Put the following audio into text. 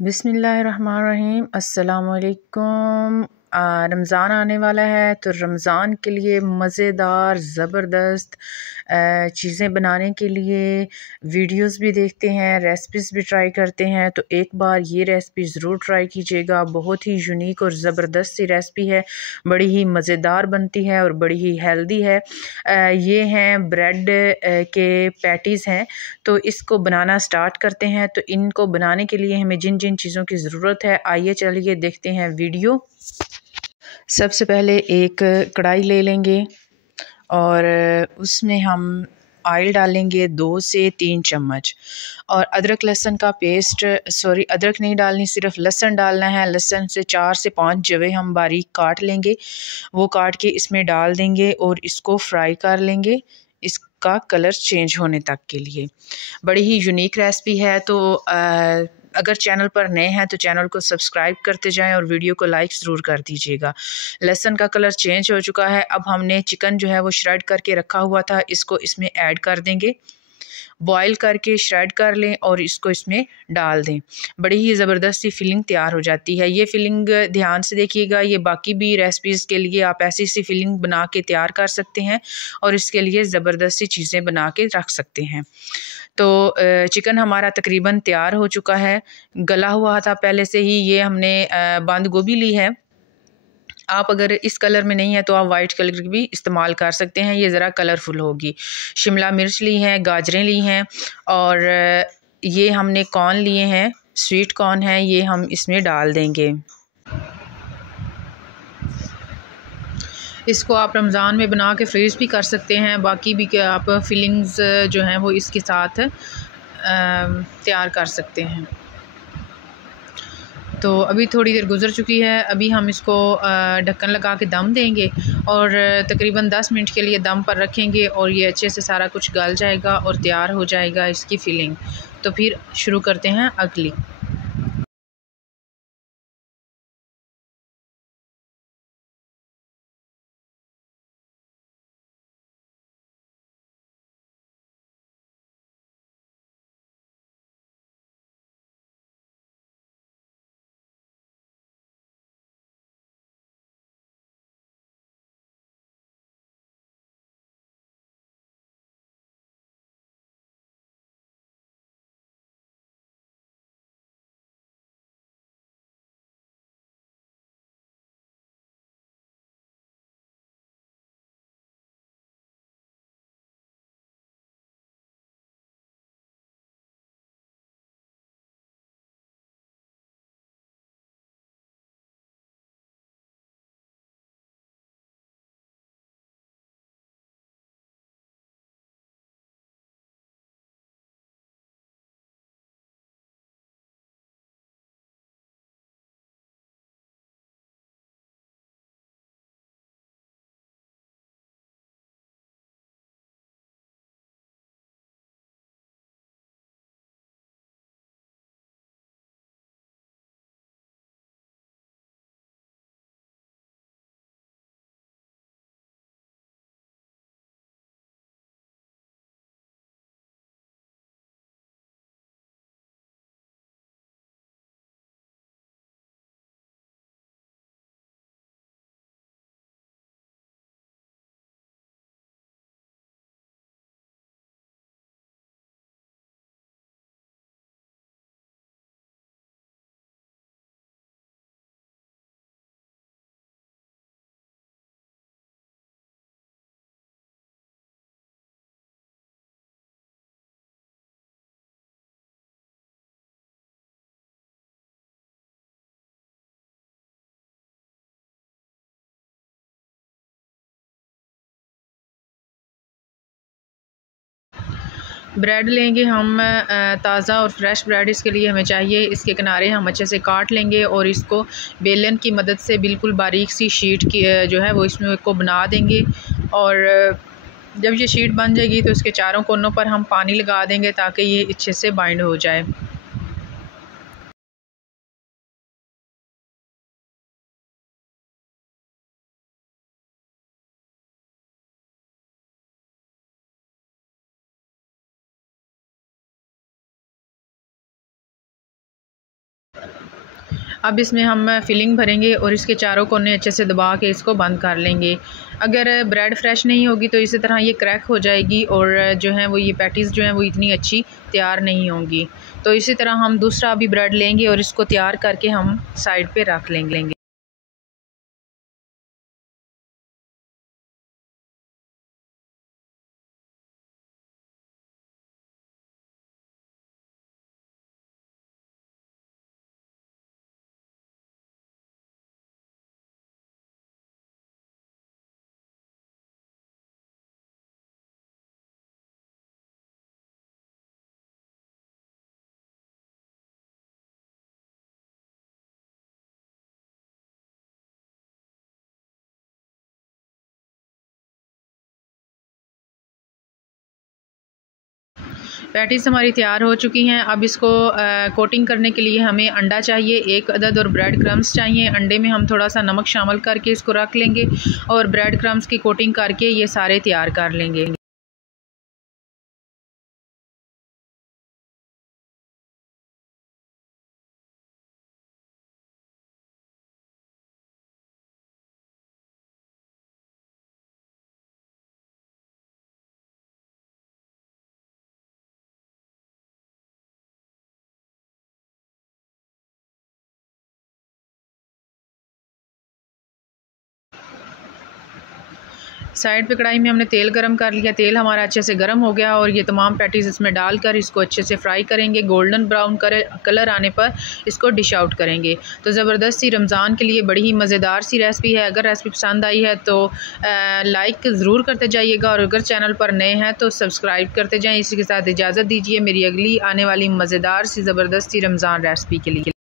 बिस्मिल्लाहिर्रहमानिर्रहीम। अस्सलामुअलैकुम। रमज़ान आने वाला है तो रमज़ान के लिए मज़ेदार ज़बरदस्त चीज़ें बनाने के लिए वीडियोस भी देखते हैं, रेसिपीज़ भी ट्राई करते हैं। तो एक बार ये रेसिपी ज़रूर ट्राई कीजिएगा। बहुत ही यूनिक और ज़बरदस्त सी रेसिपी है, बड़ी ही मज़ेदार बनती है और बड़ी ही हेल्दी है। ये हैं ब्रेड के पैटीज़ हैं। तो इसको बनाना स्टार्ट करते हैं। तो इनको बनाने के लिए हमें जिन जिन चीज़ों की ज़रूरत है, आइए चलिए देखते हैं वीडियो। सबसे पहले एक कढ़ाई ले लेंगे और उसमें हम ऑयल डालेंगे 2 से 3 चम्मच। और अदरक लहसुन का पेस्ट, सॉरी अदरक नहीं डालनी, सिर्फ लहसुन डालना है। लहसुन से 4 से 5 जवे हम बारीक काट लेंगे, वो काट के इसमें डाल देंगे और इसको फ्राई कर लेंगे इसका कलर चेंज होने तक के लिए। बड़ी ही यूनिक रेसिपी है। तो अगर चैनल पर नए हैं तो चैनल को सब्सक्राइब करते जाएं और वीडियो को लाइक ज़रूर कर दीजिएगा। लहसुन का कलर चेंज हो चुका है। अब हमने चिकन जो है वो श्रेड करके रखा हुआ था, इसको इसमें ऐड कर देंगे। बॉईल करके श्रेड कर लें और इसको इसमें डाल दें। बड़ी ही ज़बरदस्त सी फिलिंग तैयार हो जाती है। ये फिलिंग ध्यान से देखिएगा, ये बाकी भी रेसिपीज़ के लिए आप ऐसी सी फिलिंग बना के तैयार कर सकते हैं और इसके लिए ज़बरदस्त सी चीज़ें बना के रख सकते हैं। तो चिकन हमारा तकरीबन तैयार हो चुका है, गला हुआ था पहले से ही। ये हमने बंद गोभी ली है। आप अगर इस कलर में नहीं है तो आप वाइट कलर की भी इस्तेमाल कर सकते हैं, ये ज़रा कलरफुल होगी। शिमला मिर्च ली हैं, गाजरें ली हैं और ये हमने कॉर्न लिए हैं, स्वीट कॉर्न है, ये हम इसमें डाल देंगे। इसको आप रमज़ान में बना के फ्रीज़ भी कर सकते हैं। बाकी भी आप फिलिंग्स जो हैं वो इसके साथ तैयार कर सकते हैं। तो अभी थोड़ी देर गुज़र चुकी है। अभी हम इसको ढक्कन लगा के दम देंगे और तकरीबन 10 मिनट के लिए दम पर रखेंगे और ये अच्छे से सारा कुछ गल जाएगा और तैयार हो जाएगा इसकी फिलिंग। तो फिर शुरू करते हैं अगली। ब्रेड लेंगे हम ताज़ा और फ्रेश ब्रेड इसके लिए हमें चाहिए। इसके किनारे हम अच्छे से काट लेंगे और इसको बेलन की मदद से बिल्कुल बारीक सी शीट की जो है वो इसमें को बना देंगे। और जब ये शीट बन जाएगी तो इसके चारों कोनों पर हम पानी लगा देंगे ताकि ये अच्छे से बाइंड हो जाए। अब इसमें हम फिलिंग भरेंगे और इसके चारों कोने अच्छे से दबा के इसको बंद कर लेंगे। अगर ब्रेड फ्रेश नहीं होगी तो इसी तरह ये क्रैक हो जाएगी और जो है वो ये पैटीज़ जो हैं वो इतनी अच्छी तैयार नहीं होंगी। तो इसी तरह हम दूसरा भी ब्रेड लेंगे और इसको तैयार करके हम साइड पे रख लेंगे। पैटीज़ हमारी तैयार हो चुकी हैं। अब इसको कोटिंग करने के लिए हमें अंडा चाहिए 1 अदद और ब्रेड क्रम्स चाहिए। अंडे में हम थोड़ा सा नमक शामिल करके इसको रख लेंगे और ब्रेड क्रम्स की कोटिंग करके ये सारे तैयार कर लेंगे। साइड पे कढ़ाई में हमने तेल गरम कर लिया। तेल हमारा अच्छे से गरम हो गया और ये तमाम पैटीज़ इसमें डालकर इसको अच्छे से फ्राई करेंगे। गोल्डन ब्राउन कलर आने पर इसको डिश आउट करेंगे। तो ज़बरदस्त सी रमज़ान के लिए बड़ी ही मज़ेदार सी रेसिपी है। अगर रेसिपी पसंद आई है तो लाइक ज़रूर करते जाइएगा और अगर चैनल पर नए हैं तो सब्सक्राइब करते जाएँ। इसी के साथ इजाज़त दीजिए मेरी अगली आने वाली मज़ेदार सी ज़बरदस्त सी रमज़ान रेसिपी के लिए।